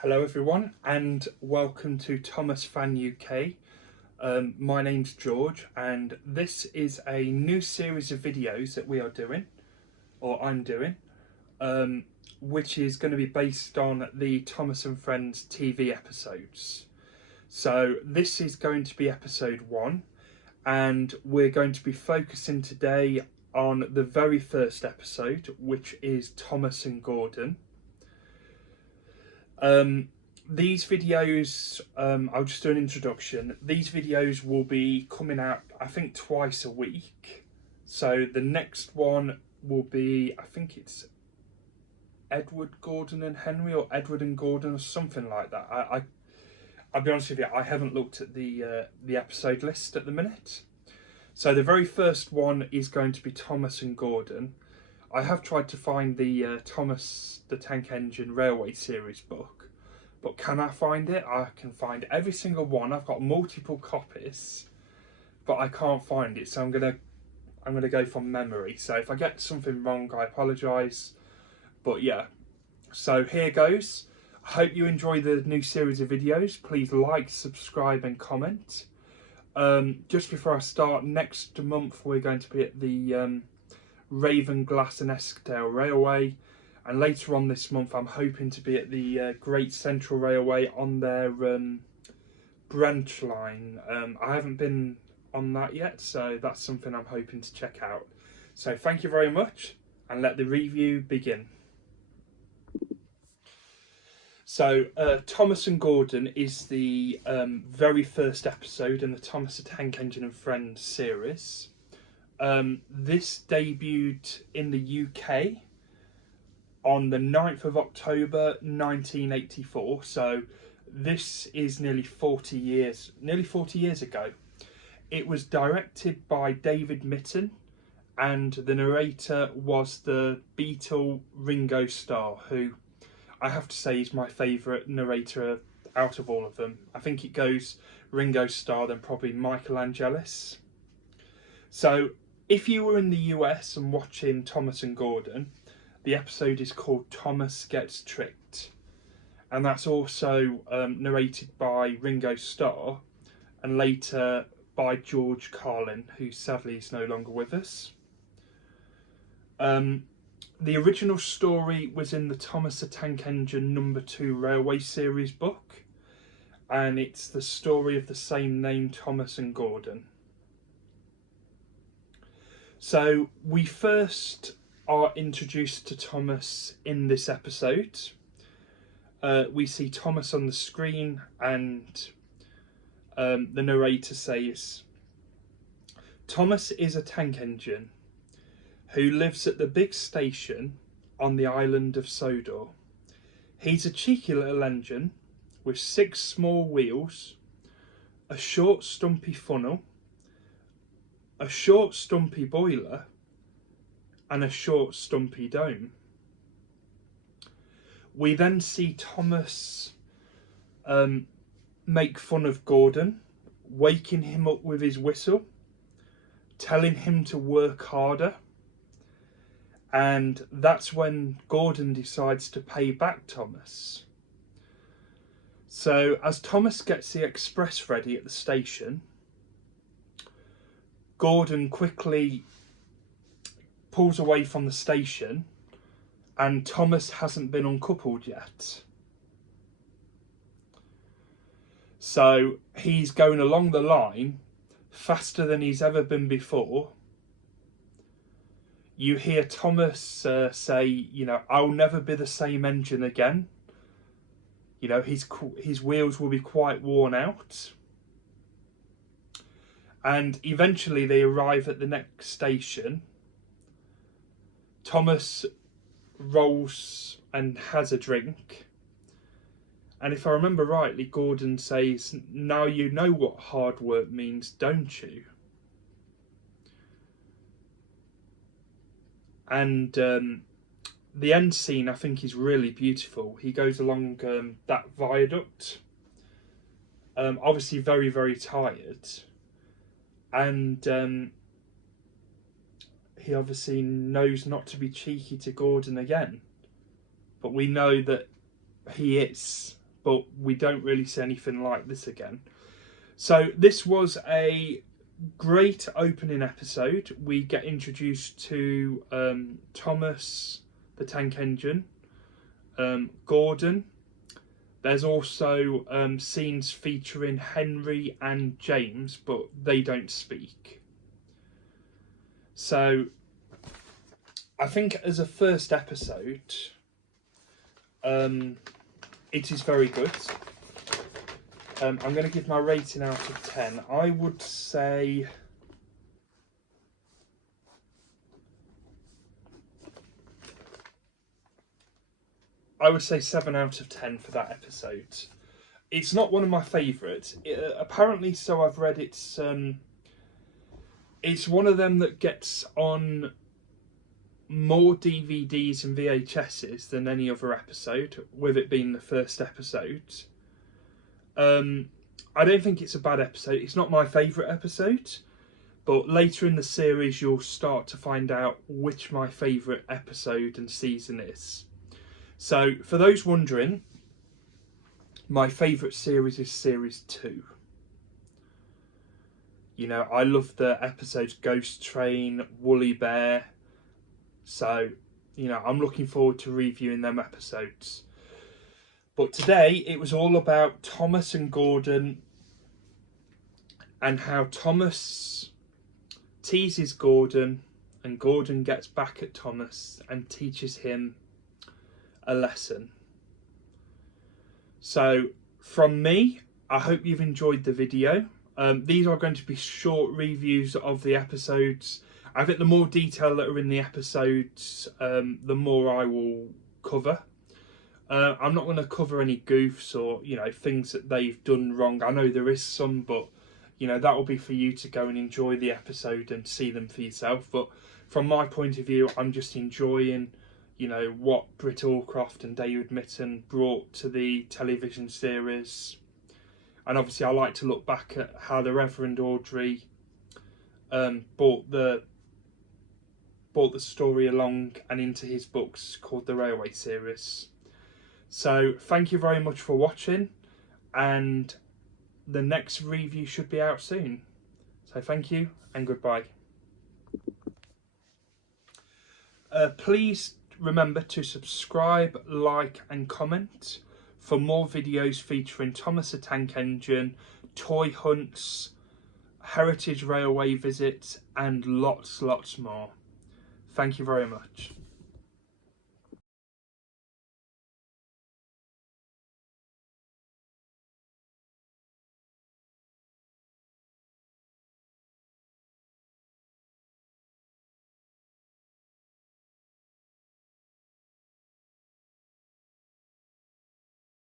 Hello everyone and welcome to Thomas Fan UK. My name's George and this is a new series of videos that we are doing, or I'm doing, which is going to be based on the Thomas and Friends TV episodes. So this is going to be episode 1 and we're going to be focusing today on the very first episode, which is Thomas and Gordon. These videos, I'll just do an introduction. These videos will be coming out, I think, twice a week. So the next one will be, I think it's Edward, Gordon and Henry, or Edward and Gordon, or something like that. I'll be honest with you, I haven't looked at the episode list at the minute. So the very first one is going to be Thomas and Gordon. I have tried to find the Thomas the Tank Engine Railway series book, but can I find it? I can find every single one. I've got multiple copies, but I can't find it. So I'm gonna go from memory. So if I get something wrong, I apologise. But yeah, so here goes. I hope you enjoy the new series of videos. Please like, subscribe and comment. Just before I start, next month we're going to be at the Ravenglass and Eskdale Railway, and later on this month I'm hoping to be at the Great Central Railway on their branch line. I haven't been on that yet, so that's something I'm hoping to check out. So thank you very much and let the review begin. So Thomas and Gordon is the very first episode in the Thomas the Tank Engine and Friends series. This debuted in the UK on the 9th of October 1984, so this is nearly 40 years ago. It was directed by David Mitton and the narrator was the Beatle Ringo Starr, who I have to say is my favourite narrator out of all of them. I think it goes Ringo Starr, then probably Michael Angelis. So if you were in the US and watching Thomas and Gordon, the episode is called Thomas Gets Tricked. And that's also narrated by Ringo Starr and later by George Carlin, who sadly is no longer with us. The original story was in the Thomas the Tank Engine No. 2 Railway Series book, and it's the story of the same name, Thomas and Gordon. So we first are introduced to Thomas in this episode. We see Thomas on the screen and the narrator says, Thomas is a tank engine who lives at the big station on the island of Sodor. He's a cheeky little engine with 6 small wheels, a short stumpy funnel, a short stumpy boiler and a short stumpy dome. We then see Thomas make fun of Gordon, waking him up with his whistle, telling him to work harder, and that's when Gordon decides to pay back Thomas. So as Thomas gets the express ready at the station, Gordon quickly pulls away from the station and Thomas hasn't been uncoupled yet. So he's going along the line faster than he's ever been before. You hear Thomas say, I'll never be the same engine again. His wheels will be quite worn out. And eventually they arrive at the next station. Thomas rolls and has a drink. And if I remember rightly, Gordon says, now you know what hard work means, don't you? And the end scene, I think, is really beautiful. He goes along that viaduct, obviously very, very tired. And he obviously knows not to be cheeky to Gordon again. But we know that he is but we don't really see anything like this again. So this was a great opening episode. We get introduced to Thomas the Tank Engine, Gordon. There's also scenes featuring Henry and James, but they don't speak. So I think as a first episode, it is very good. I'm going to give my rating out of 10. I would say I would say 7 out of 10 for that episode. It's not one of my favourites. Apparently, so I've read, it's one of them that gets on more DVDs and VHSs than any other episode, with it being the first episode. I don't think it's a bad episode. It's not my favourite episode, but later in the series you'll start to find out which my favourite episode and season is. So for those wondering, my favourite series is series 2. You know, I love the episodes Ghost Train, Woolly Bear. So, you know, I'm looking forward to reviewing them episodes. But today it was all about Thomas and Gordon, and how Thomas teases Gordon and Gordon gets back at Thomas and teaches him a lesson. So from me, I hope you've enjoyed the video. These are going to be short reviews of the episodes. I think the more detail that are in the episodes, the more I will cover. I'm not going to cover any goofs or, you know, things that they've done wrong. I know there is some, but, you know, that will be for you to go and enjoy the episode and see them for yourself. But from my point of view, I'm just enjoying, you know, what Britt Allcroft and David Mitton brought to the television series. And obviously I like to look back at how the Reverend Audrey brought the story along and into his books called the Railway series. So thank you very much for watching, and the next review should be out soon. So thank you and goodbye. Please remember to subscribe, like and comment for more videos featuring Thomas the Tank Engine, toy hunts, heritage railway visits and lots more. Thank you very much.